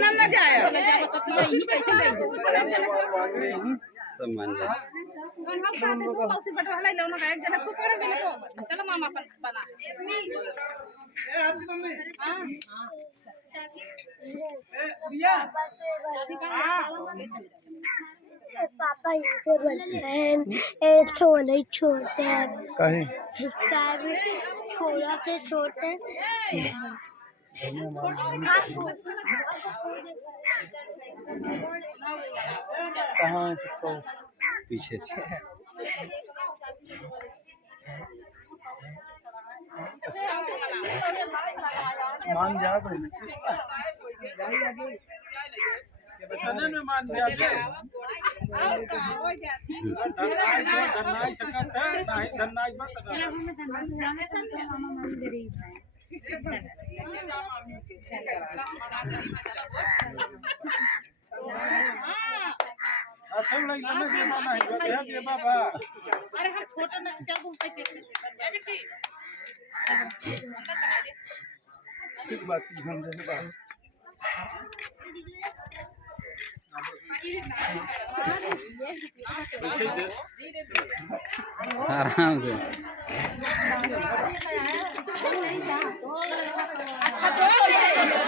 ना जाए सम्मान चलो मामा बना पापा इनसे बोलते हैं छोले छोड़ते हैं कहे छोला से छोड़ते कहाँ तो पीछे से मान जा पहले में मान दिया धरनाई सकत है नहीं धरनाई मत सब लग लगे जेबा नहीं है जेबा बा अरे हम फोटो ना चल घूमते देखते ठीक बात हम जैसे बात आराम से अच्छा